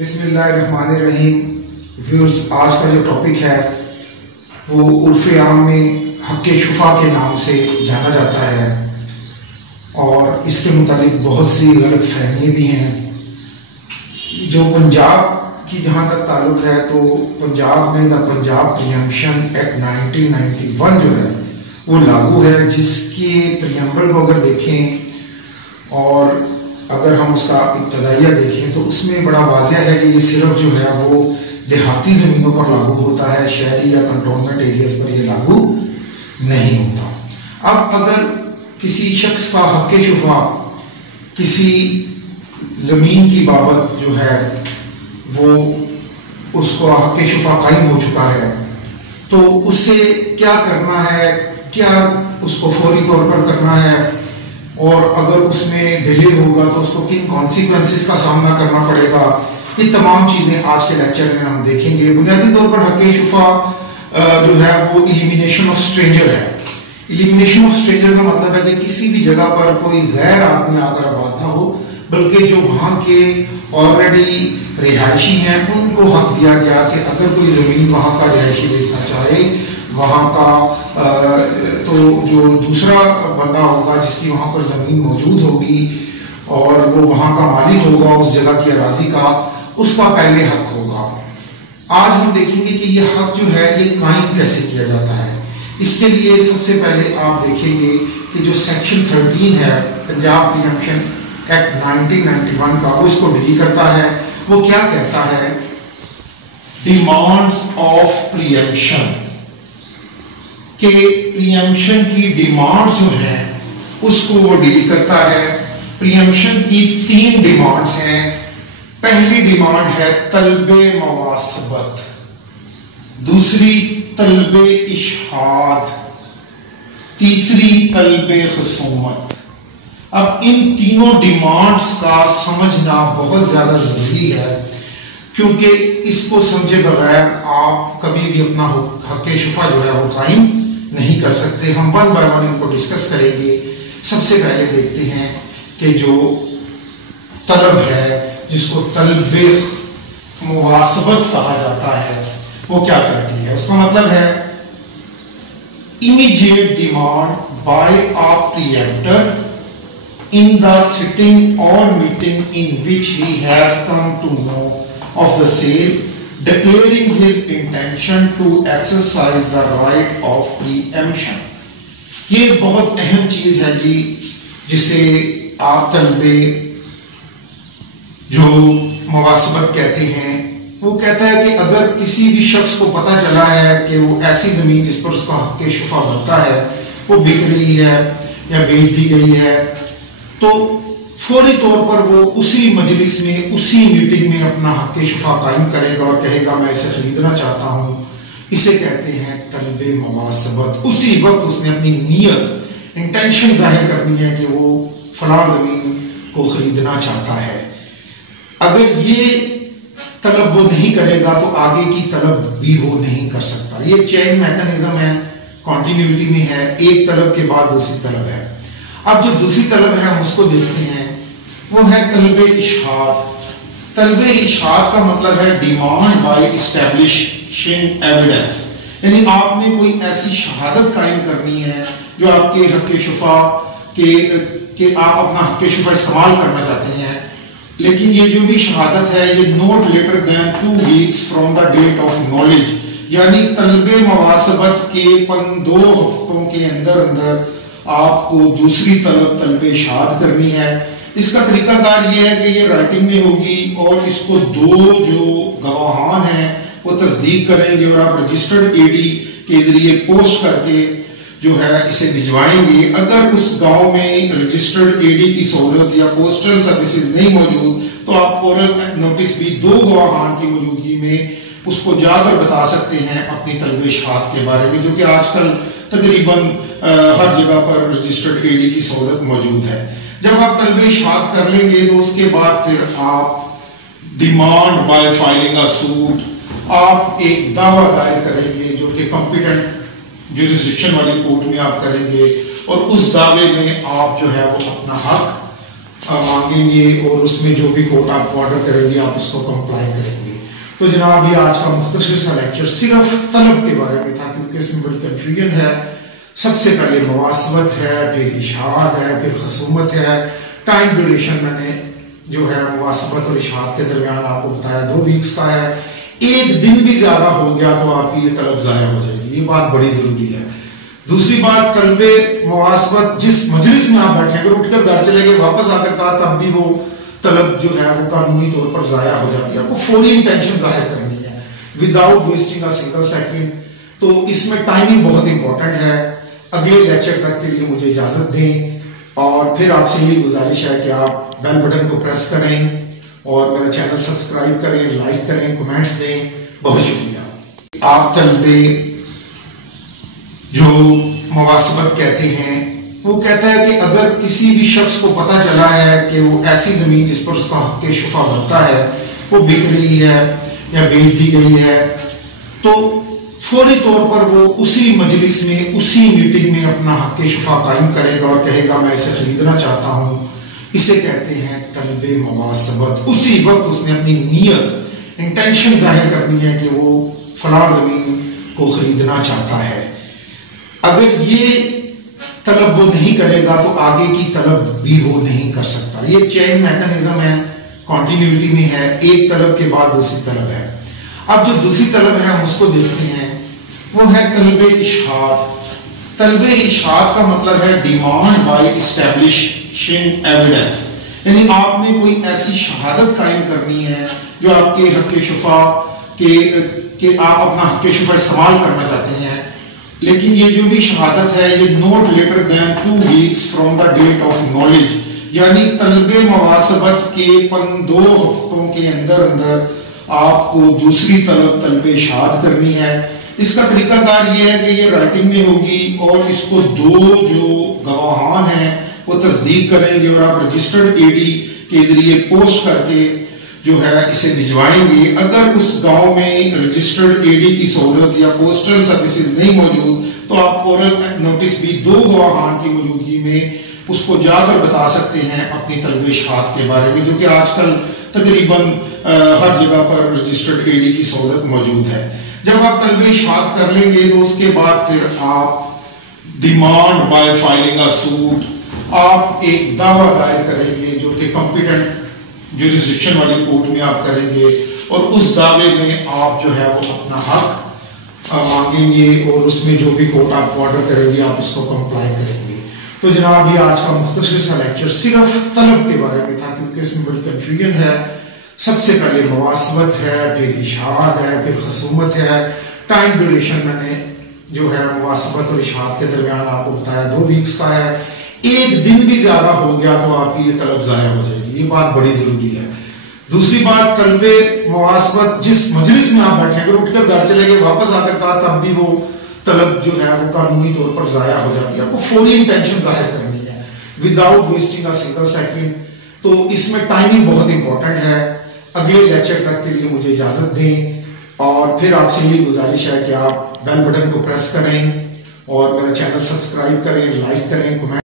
بسم اللہ الرحمن الرحیم. ویورز، آج کا جو ٹاپک ہے وہ عرف عام میں حق شفا کے نام سے جانا جاتا ہے اور اس کے متعلق بہت سی غلط فہمیاں بھی ہیں. جو پنجاب کی جہاں تک تعلق ہے تو پنجاب میں دا پنجاب پریمپشن ایکٹ 1991 جو ہے وہ لاگو ہے، جس کی پریمبل کو اگر دیکھیں اور اگر ہم اس کا ابتدائیہ دیکھیں تو اس میں بڑا واضح ہے کہ یہ صرف جو ہے وہ دیہاتی زمینوں پر لاگو ہوتا ہے، شہری یا کنٹونمنٹ ایریاز پر یہ لاگو نہیں ہوتا. اب اگر کسی شخص کا حق شفا کسی زمین کی بابت جو ہے وہ اس کو حق شفا قائم ہو چکا ہے تو اس سے کیا کرنا ہے، کیا اس کو فوری طور پر کرنا ہے، اور اگر اس میں ڈیلے ہوگا تو اس کو کن کانسیکوینسز کا سامنا کرنا پڑے گا. یہ تمام چیزیں آج کے لیکچر میں ہم دیکھیں گے. بنیادی طور پر حق شفا جو ہے وہ ایلیمینیشن آف اسٹرینجر ہے. ایلیمینیشن آف اسٹرینجر کا مطلب ہے کہ کسی بھی جگہ پر کوئی غیر آدمی آ کر آباد نہ ہو، بلکہ جو وہاں کے آلریڈی رہائشی ہیں ان کو حق دیا گیا کہ اگر کوئی زمین وہاں کا رہائشی دیکھنا چاہے وہاں کا تو جو دوسرا بندہ ہوگا جس کی وہاں پر زمین موجود ہوگی اور وہ وہاں کا مالک ہوگا اس جگہ کی اراضی کا، اس کا پہلے حق ہوگا. آج ہم دیکھیں گے کہ یہ حق جو ہے یہ قائم کیسے کیا جاتا ہے. اس کے لیے سب سے پہلے آپ دیکھیں گے کہ جو سیکشن 13 ہے پنجاب پریمپشن ایکٹ 1991 کا، وہ اس کو ڈیل کرتا ہے. وہ کیا کہتا ہے؟ ڈیمانڈز آف پریمپشن، کہ پریمپشن کی ڈیمانڈز جو ہیں اس کو وہ ڈیل کرتا ہے. پریمپشن کی 3 ڈیمانڈز ہیں. پہلی ڈیمانڈ ہے طلب مواسبت، دوسری طلب اشہاد، تیسری طلب خصومت. اب ان تینوں ڈیمانڈز کا سمجھنا بہت زیادہ ضروری ہے، کیونکہ اس کو سمجھے بغیر آپ کبھی بھی اپنا حق شفا جو ہے وہ قائم نہیں کر سکتے. ہم ون بائی ون ان کو ڈسکس کریں گے. سب سے پہلے دیکھتے ہیں کہ جو طلب ہے جس کو طلب مواسبت کہا جاتا ہے وہ کیا کہتی ہے. اس کا مطلب ہے immediate demand by a preemptor in the sitting or meeting in which he has come to know of the sale, declaring his intention to exercise the right of preemption. یہ بہت اہم چیز ہے جی، جسے آپ طلب جو مواسبت کہتے ہیں. وہ کہتا ہے کہ اگر کسی بھی شخص کو پتہ چلا ہے کہ وہ ایسی زمین جس پر اس کا حق شفا بنتا ہے وہ بک رہی ہے یا بیچ دی گئی ہے تو فوری طور پر وہ اسی مجلس میں اسی میٹنگ میں اپنا حق شفا قائم کرے گا اور کہے گا میں اسے خریدنا چاہتا ہوں. اسے کہتے ہیں طلب مواسبت. اسی وقت اس نے اپنی نیت انٹینشن ظاہر کرنی ہے کہ وہ فلاں زمین کو خریدنا چاہتا ہے. اگر یہ طلب وہ نہیں کرے گا تو آگے کی طلب بھی وہ نہیں کر سکتا. یہ چین میکنزم ہے، کنٹینیوٹی میں ہے، ایک طلب کے بعد دوسری طلب ہے. اب جو دوسری طلب ہے ہم اس کو دیکھتے ہیں، وہ ہے طلب اشہاد. طلب اشہاد کا مطلب ہے ڈیمانڈ بائی اسٹیبلشنگ ایویڈنس، یعنی آپ نے کوئی ایسی شہادت قائم کرنی ہے جو آپ کے حق شفا کہ آپ اپنا حق شفا استعمال کرنا چاہتے ہیں. لیکن یہ جو بھی شہادت ہے یہ not later than 2 weeks from the date of knowledge، یعنی طلب مواسبت کے 2 ہفتوں کے اندر آپ کو دوسری طلب اشہاد کرنی ہے. اس کا طریقہ کار یہ ہے کہ یہ رائٹنگ میں ہوگی اور اس کو 2 جو گواہان ہیں وہ تصدیق کریں گے اور آپ رجسٹرڈ اے ڈی کے ذریعے پوسٹ کر کے جو ہے اسے بھجوائیں گے. اگر اس گاؤں میں رجسٹرڈ اے ڈی کی سہولت یا پوسٹل سروسز نہیں موجود تو آپ اورل نوٹس بھی 2 گواہان کی موجودگی میں اس کو جا کر بتا سکتے ہیں اپنی طلب اشہاد کے بارے میں، جو کہ آج کل تقریباً ہر جگہ پر رجسٹرڈ اے ڈی کی سہولت موجود ہے. جب آپ طلب اشہاد کر لیں گے تو اس کے بعد پھر آپ demand by filing a suit, آپ ایک دعویٰ دائر کریں گے جو کہ کمپیٹنٹ جوریسڈکشن والی کورٹ میں آپ کریں گے اور اس دعوے میں آپ جو ہے وہ اپنا حق مانگیں گے اور اس میں جو بھی کوٹ آپ آرڈر کریں گے آپ اس کو کمپلائی کریں گے۔ تو جناب یہ آج کا مختصر سا لیکچر صرف طلب کے بارے میں تھا، کیونکہ اس میں بڑی کنفیوژن ہے۔ سب سے پہلے مواسبت ہے، پھر اشہاد ہے، پھر خصومت ہے۔ ٹائم ڈیوریشن میں نے جو ہے مواسبت اور اشہاد کے درمیان آپ کو بتایا 2 ویکس کا ہے۔ ایک دن بھی زیادہ ہو گیا تو آپ کی یہ طلب ضائع ہو جائے گی، یہ بات بڑی ضروری ہے۔ دوسری بات، طلب مواسبت جس مجلس میں آپ بیٹھے، اگر اٹھ کر گھر چلے گئے واپس آ کر کہا تب بھی وہ طلب جو ہے وہ قانونی طور پر ضائع ہو جاتی ہے۔ آپ کو فوری انٹینشن ظاہر کرنی ہے without wasting a single second. تو اس میں ٹائمنگ بہت امپورٹنٹ ہے۔ اگلے لیکچر تک کے لیے مجھے اجازت دیں، اور پھر آپ سے یہ گزارش ہے کہ آپ بیل بٹن کو پریس کریں اور میرا چینل سبسکرائب کریں، لائک کریں، کمنٹس دیں۔ بہت شکریہ۔ آپ طلب جو مواسبت کہتے ہیں، وہ کہتا ہے کہ اگر کسی بھی شخص کو پتہ چلا ہے کہ وہ ایسی زمین جس پر اس کا حق شفا بنتا ہے وہ بک رہی ہے یا بیچ دی گئی ہے، تو فوری طور پر وہ اسی مجلس میں، اسی میٹنگ میں اپنا حق شفا قائم کرے گا اور کہے گا میں اسے خریدنا چاہتا ہوں۔ اسے کہتے ہیں طلب مواسبت۔ اسی وقت اس نے اپنی نیت، انٹینشن ظاہر کرنی ہے کہ وہ فلاں زمین کو خریدنا چاہتا ہے۔ اگر یہ طلب وہ نہیں کرے گا تو آگے کی طلب بھی وہ نہیں کر سکتا۔ یہ چین میکنزم ہے، کنٹینیوٹی میں ہے، ایک طلب کے بعد دوسری طلب ہے۔ اب جو دوسری طلب ہے ہم اس کو دیکھتے ہیں، وہ ہے طلب اشہاد۔ طلب اشہاد کا مطلب ہے ڈیمانڈ بائی اسٹیبلشنگ ایویڈنس، یعنی آپ نے کوئی ایسی شہادت قائم کرنی ہے جو آپ کے حق شفا کہ آپ اپنا حق شفا استعمال کرنا چاہتے ہیں، لیکن یہ جو بھی شہادت ہے یہ not later than 2 weeks from the date of knowledge, یعنی طلب مواسبت کے 2 ہفتوں کے اندر آپ کو دوسری طلب اشہاد کرنی ہے۔ اس کا طریقہ کار یہ ہے کہ یہ رائٹنگ میں ہوگی اور اس کو 2 جو گواہان ہیں وہ تصدیق کریں گے اور آپ رجسٹرڈ اے ڈی کے ذریعے پوسٹ کر کے جو ہے اسے بھجوائیں گے۔ اگر اس گاؤں میں رجسٹرڈ اے ڈی کی سہولت یا پوسٹل سروسز نہیں موجود تو آپ اورل نوٹس بھی 2 گواہان کی موجودگی میں اس کو جا کر بتا سکتے ہیں اپنی طلب اشہاد کے بارے میں، جو کہ آج کل تقریباً ہر جگہ پر رجسٹرڈ اے ڈی کی سہولت موجود ہے۔ جب آپ طلب اشہاد کر لیں گے تو اس کے بعد پھر آپ demand by filing a suit, آپ ایک دعویٰ دائر کریں گے جو کہ کمپیٹنٹ جوریسڈکشن والی کورٹ میں آپ کریں گے، اور اس دعوے میں آپ جو ہے وہ اپنا حق مانگیں گے اور اس میں جو بھی کورٹ آپ آرڈر کریں گے آپ اس کو کمپلائی کریں گے۔ تو جناب یہ آج کا مختصر سا لیکچر صرف طلب کے بارے میں تھا، کیونکہ اس میں بڑی کنفیوژن ہے۔ سب سے پہلے مواسبت ہے، پھر اشہاد ہے، پھر خصومت ہے۔ ٹائم ڈیوریشن میں نے جو ہے مواسبت اور اشہاد کے درمیان آپ کو بتایا 2 ویکس کا ہے۔ ایک دن بھی زیادہ ہو گیا تو آپ کی یہ طلب ضائع ہو جائے گی، یہ بات بڑی ضروری ہے۔ دوسری بات، طلب مواسبت جس مجلس میں آپ بیٹھے، اگر اٹھ کر گھر چلے گئے واپس آ کر کہا تب بھی وہ طلب جو ہے وہ قانونی طور پر ضائع ہو جاتی ہے۔ آپ کو فوری انٹینشن ظاہر کرنی ہے without wasting a single second. تو اس میں ٹائمنگ بہت امپورٹنٹ ہے۔ اگلے لیکچر تک کے لیے مجھے اجازت دیں، اور پھر آپ سے یہ گزارش ہے کہ آپ بیل بٹن کو پریس کریں اور میرا چینل سبسکرائب کریں، لائک کریں، کمنٹ